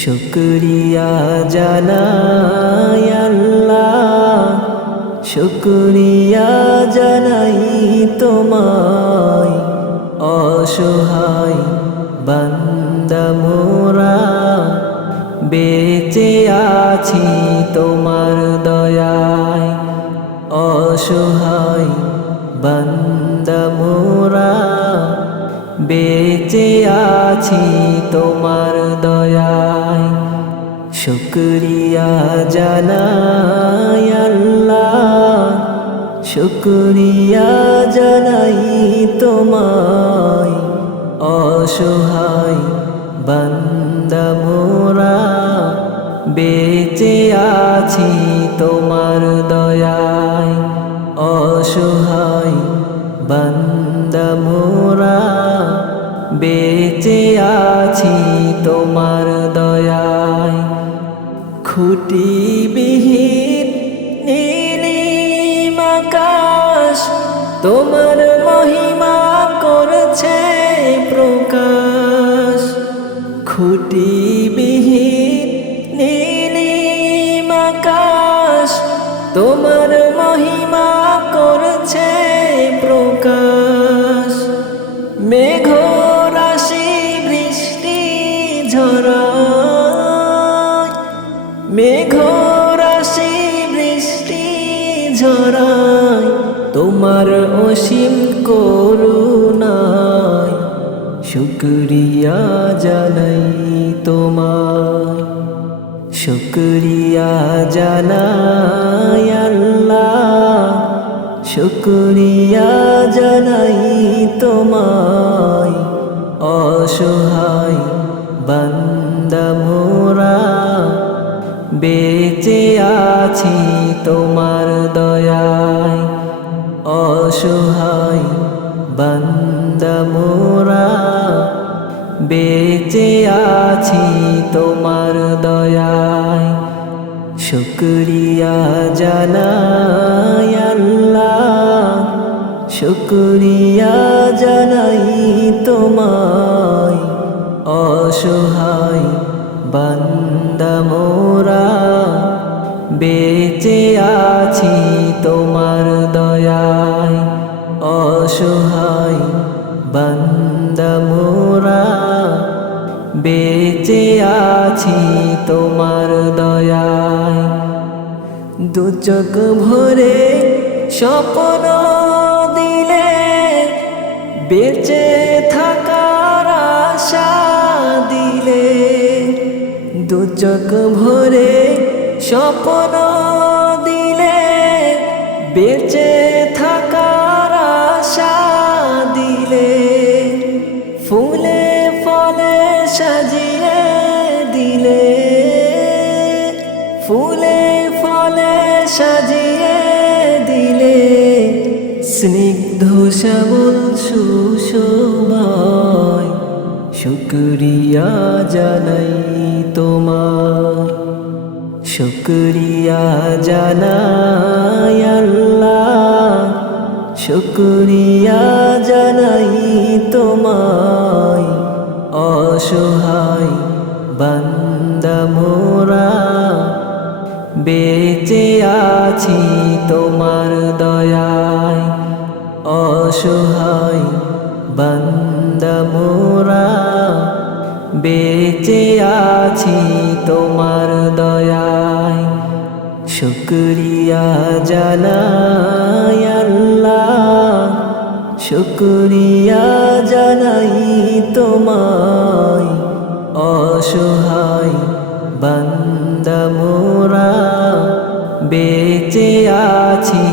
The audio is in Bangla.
শুকরিয়া জানাই আল্লাহ, শুকরিয়া জানাই তোমায়। অসহায় বান্দা মোরা বেঁচে আছি তোমার দয়ায়। অসহায় বান্দা মোরা বেঁচে আছি তোমার দয়ায়। শুকরিয়া জানাই আল্লাহ, শুকরিয়া জানাই তোমায়। অসহায় বান্দা মোরা বেঁচে আছি তোমার দয়ায়। অসহায় বান্দা মোরা বেঁচে আছি তোমার দয়ায়। খুঁটিবিহীন নীলিম আকাশ তোমার মহিমা করছে প্রকাশ। খুঁটিবিহীন নীলিম আকাশ তোমার মহিমা করছে প্রকাশ। মেঘরাশি বৃষ্টি ঝরায়, মেঘরাশি বৃষ্টি ঝরায় তোমার অসীম করুণায়। শুকরিয়া জানাই তোমায়, শুকরিয়া জানাই আল্লাহ, শুকরিয়া জানাই তোমায়। অসহায় বান্দা মোরা বেঁচে আছি তোমার দয়ায়। অসহায় বান্দা মোরা বেঁচে আছি তোমার দয়ায়। শুকরিয়া জানাই আল্লাহ, শুকরিয়া জানাই তোমায়। অসহায় বান্দা মোরা বেঁচে আছি তোমার দয়ায়। অসহায় বান্দা মোরা বেঁচে আছি তোমার দয়ায়। দু চোখ ভরে স্বপ্ন দিলে বেঁচে থাকার আশা দিলে। দু চোখ ভরে স্বপ্ন দিলে বেঁচে থাকার আশা দিলে। ফুলে ফলে সাজিয়ে দিলে, ফুলে ফলে সাজিয়ে দিলে। স্নিগ্ধ শ্যামল সুষমায় শুকরিয়া জানাই তোমায়। শুকরিয়া জানাই আল্লাহ, শুকরিয়া জানাই তোমায়। অসহায় বান্দা মোরা বেঁচে আছি তোমার দয়ায়। অসহায় বান্দা মোরা বেঁচে আছি তোমার দয়ায়। শুকরিয়া জানাই আল্লাহ, শুকরিয়া জানাই তোমায়। অসহায় বান্দা মোরা বেঁচে আছি